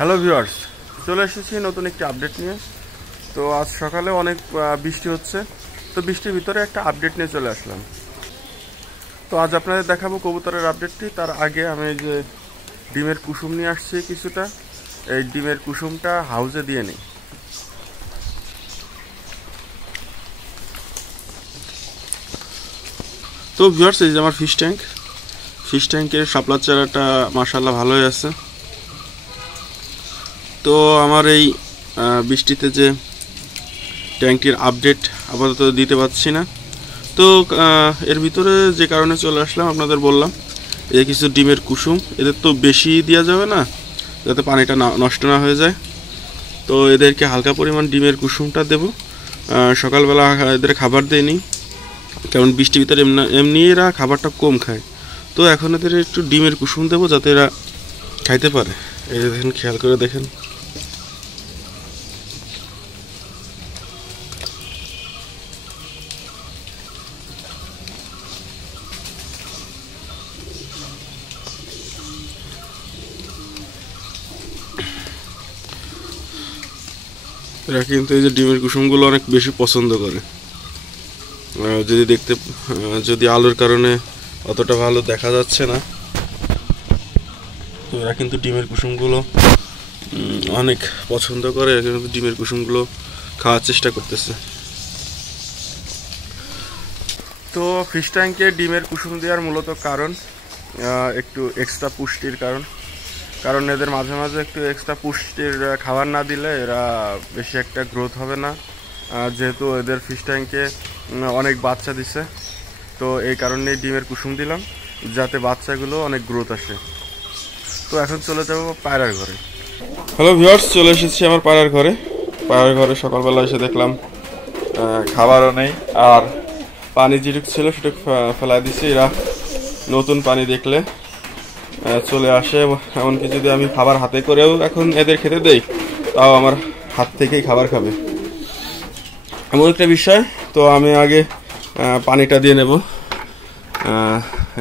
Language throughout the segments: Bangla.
হ্যালো ভিউয়ার্স, চলে এসেছি নতুন একটি আপডেট নিয়ে। তো আজ সকালে অনেক বৃষ্টি হচ্ছে, তো বৃষ্টির ভিতরে একটা আপডেট নিয়ে চলে আসলাম। তো আজ আপনাদের দেখাবো কবুতরের আপডেটটি। তার আগে আমি এই যে ডিমের কুসুম নিয়ে আসছি কিছুটা, এই ডিমের কুসুমটা হাউজে দিয়ে নিই। তো ভিউয়ার্স, এই যে আমার ফিশ ট্যাঙ্কের শাপলার চারাটা মাশাআল্লাহ ভালোই আছে। তো আমার এই বৃষ্টিতে যে ট্যাঙ্কটির আপডেট আপাতত দিতে পারছি না। তো এর ভিতরে যে কারণে চলে আসলাম আপনাদের বললাম, এই কিছু ডিমের কুসুম, এদের তো বেশি দেওয়া যাবে না যাতে পানিটা নষ্ট না হয়ে যায়। তো এদেরকে হালকা পরিমাণ ডিমের কুসুমটা দেব। সকালবেলা এদের খাবার দেয়নি, কারণ বৃষ্টির ভিতরে এমনি এরা খাবারটা কম খায়। তো এখন এদের একটু ডিমের কুসুম দেবো যাতে এরা খাইতে পারে। এই দেখেন, খেয়াল করে দেখেন। এরা কিন্তু এই যে ডিমের কুসুমগুলো অনেক বেশি পছন্দ করে। যদি আলোর কারণে অতটা ভালো দেখা যাচ্ছে না, তো এরা কিন্তু ডিমের কুসুমগুলো অনেক পছন্দ করে। এরা কিন্তু ডিমের কুসুমগুলো খাওয়ার চেষ্টা করতেছে। তো ফিশ ট্যাঙ্কে ডিমের কুসুম দেওয়ার মূলত কারণ একটু এক্সট্রা পুষ্টির কারণ এদের মাঝে মাঝে একটু এক্সট্রা পুষ্টির খাবার না দিলে এরা বেশি একটা গ্রোথ হবে না। যেহেতু এদের ফিশ ট্যাঙ্কে অনেক বাচ্চা দিছে, তো এই কারণেই ডিমের কুসুম দিলাম যাতে বাচ্চাগুলো অনেক গ্রোথ আসে। তো এখন চলে যাব পায়রার ঘরে। হ্যালো ভিউয়ার্স, চলে এসেছি আমার পায়রার ঘরে। সকালবেলা এসে দেখলাম খাবারও নেই, আর পানি যেটুক ছিল সেটুক ফেলাই দিচ্ছি। এরা নতুন পানি দেখলে চলে আসে। এমনকি যদি আমি খাবার হাতে করেও এখন এদের খেতে দেই, তাও আমার হাত থেকেই খাবার খাবে, এমন একটা বিষয়। তো আমি আগে পানিটা দিয়ে নেব।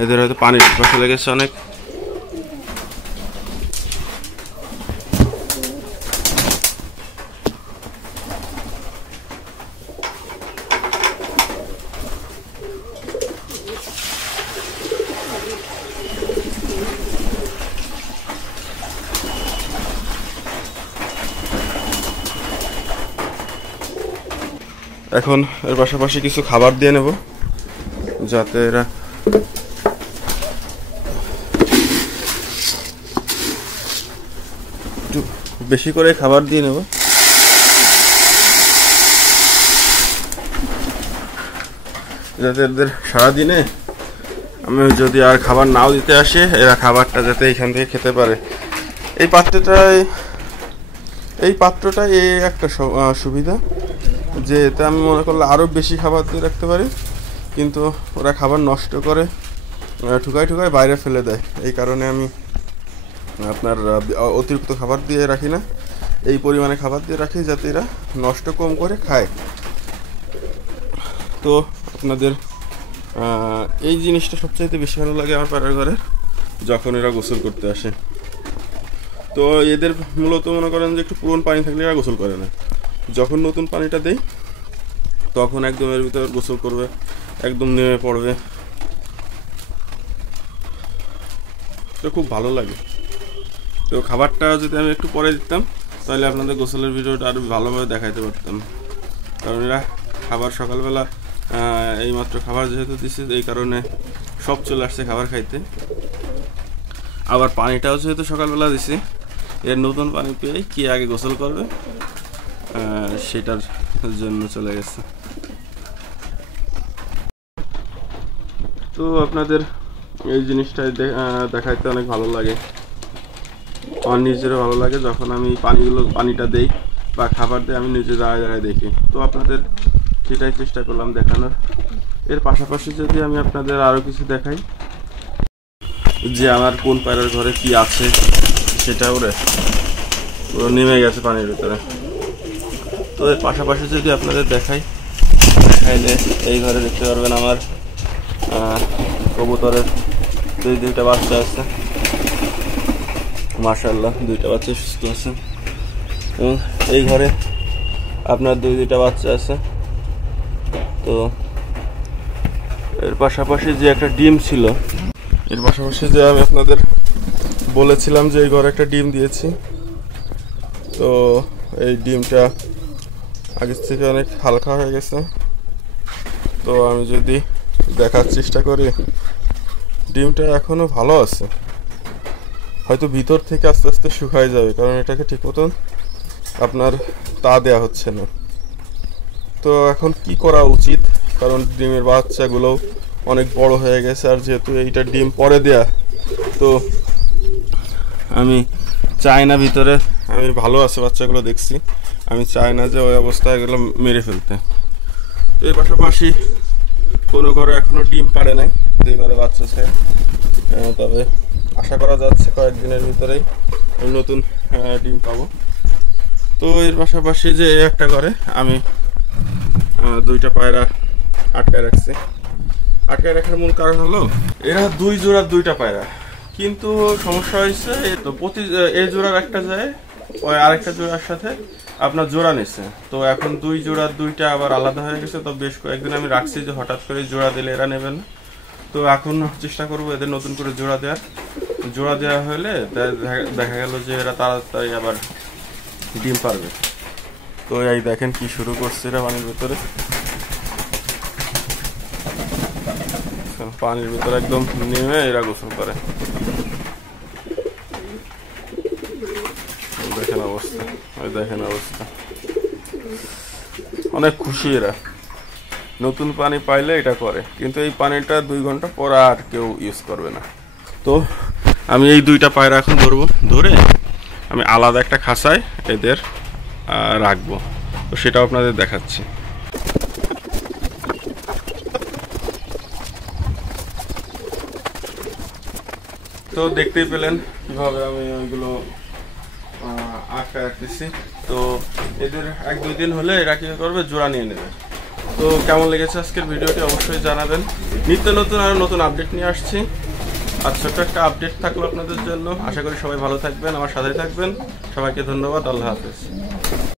এদের হয়তো পানি পিপাসা লেগেছে অনেক। এখন এর পাশাপাশি কিছু খাবার দিয়ে নেব যাতে এরা একটু বেশি করে খাবার দিয়ে নেব, যাতে এদের সারাদিনে আমি যদি আর খাবার নাও দিতে আসে, এরা খাবারটা যাতে এখান থেকে খেতে পারে। এই পাত্রটাই এই একটা সুবিধা, যে এতে আমি মনে করলে আরও বেশি খাবার দিয়ে রাখতে পারি, কিন্তু ওরা খাবার নষ্ট করে ঠুকাই বাইরে ফেলে দেয়। এই কারণে আমি আপনার অতিরিক্ত খাবার দিয়ে রাখি না, এই পরিমাণে খাবার দিয়ে রাখি যাতে এরা নষ্ট কম করে খায়। তো আপনাদের এই জিনিসটা সবচাইতে বেশি ভালো লাগে আমার পায়রার ঘরে, যখন এরা গোসল করতে আসে। তো এদের মূলত মনে করেন যে একটু পুরনো পানি থাকলে এরা গোসল করে না। যখন নতুন পানিটা দেই তখন একদম এর ভিতরে গোসল করবে, একদম নেমে পড়বে। তো খুব ভালো লাগে। তো খাবারটা যদি আমি একটু পরে দিতাম, তাহলে আপনাদের গোসলের ভিডিওটা আরও ভালোভাবে দেখাইতে পারতাম। কারণ এরা খাবার সকালবেলা এইমাত্র খাবার যেহেতু দিচ্ছে, এই কারণে সব চলে আসছে খাবার খাইতে। আবার পানিটাও যেহেতু সকালবেলা দিছি, এর নতুন পানি পেয়ে কি আগে গোসল করবে সেটার জন্য চলে গেছে। তো আপনাদের এই জিনিসটাই দেখাইতে অনেক ভালো লাগে, আমার নিজেরও ভালো লাগে। যখন আমি পানিটা দেই বা খাবার দিই, আমি নিজে দাঁড়ায় দেখি। তো আপনাদের সেটাই চেষ্টা করলাম দেখানোর। এর পাশাপাশি যদি আমি আপনাদের আরও কিছু দেখাই, যে আমার কোন পায়রার ঘরে কি আছে, সেটা পুরো নেমে গেছে পানির ভিতরে। তো এর পাশাপাশি যদি আপনাদের দেখাইলে এই ঘরে দেখতে পারবেন আমার কবুতরের দুইটা বাচ্চা আছে। মাশাআল্লাহ দুইটা বাচ্চা সুস্থ আছে। এবং এই ঘরে আপনার দুইটা বাচ্চা আছে। তো এর পাশাপাশি যে একটা ডিম ছিল, এর পাশাপাশি যে আমি আপনাদের বলেছিলাম যে এই ঘরে একটা ডিম দিয়েছি, তো এই ডিমটা আগের থেকে অনেক হালকা হয়ে গেছে। তো আমি যদি দেখার চেষ্টা করি, ডিমটা এখনো ভালো আছে, হয়তো ভিতর থেকে আস্তে আস্তে শুকায় যাবে, কারণ এটাকে ঠিক মতন আপনার তা দেয়া হচ্ছে না। তো এখন কি করা উচিত, কারণ ডিমের বাচ্চাগুলো অনেক বড় হয়ে গেছে, আর যেহেতু এইটা ডিম পরে দেয়া, তো আমি চাই না ভিতরে, আমি ভালো আছে বাচ্চাগুলো দেখছি, আমি চাই না যে ওই অবস্থায় এগুলো মেরে ফেলতে। তো এর পাশাপাশি কোনো ঘরে এখনো ডিম পারে নাই, দুই ঘরে বাচ্চা আছে, তবে আশা করা যাচ্ছে কয়েকদিনের ভিতরেই আমি নতুন ডিম পাবো। তো এর পাশাপাশি যে একটা ঘরে আমি দুইটা পায়রা আটকায় রাখছি। আটকায় রাখার মূল কারণ হলো এরা দুই জোড়ার দুইটা পায়রা, কিন্তু সমস্যা হয়েছে তো এই জোড়ার একটা যায় ওই আরেকটা জোড়ার সাথে আপনার জোড়া নিচ্ছে, তো এখন দুই জোড়ার দুইটা আবার আলাদা হয়ে গেছে। তো বেশ কয়েকদিন আমি রাখছি যে হঠাৎ করে জোড়া দিলে এরা নেবে না, তো এখন চেষ্টা করবো এদের নতুন করে জোড়া দেওয়ার। জোড়া দেওয়া হলে দেখা গেল যে এরা তাড়াতাড়ি আবার ডিম পারবে। তো এই দেখেন কি শুরু করছে এরা পানির ভিতরে, পানির ভিতরে একদম নেমে এরা গোসল করে। দেখেন অবস্থা, ওই দেখেন অবস্থা, অনেক খুশি এরা, নতুন পানি পাইলে এটা করে, কিন্তু এই পানিটা 2 ঘন্টা পর আর কেউ ইউজ করবে না। তো আমি এই দুইটা পায়রা এখন ধরবো, ধরে আমি আলাদা একটা খাঁচায় এদের রাখবো, তো সেটাও আপনাদের দেখাচ্ছি। তো দেখতেই পেলেন কিভাবে আমি ওইগুলো আটকা রাখতেছি। তো এদের 1-2 দিন হলে এরা কি করবে, জোড়া নিয়ে নেবে। তো কেমন লেগেছে আজকের ভিডিওটি অবশ্যই জানাবেন। নিত্য নতুন আরো নতুন আপডেট নিয়ে আসছি, আর ছোট্ট একটা আপডেট থাকলো আপনাদের জন্য। আশা করি সবাই ভালো থাকবেন, আমার সাথে থাকবেন। সবাইকে ধন্যবাদ, আল্লাহ হাফেজ।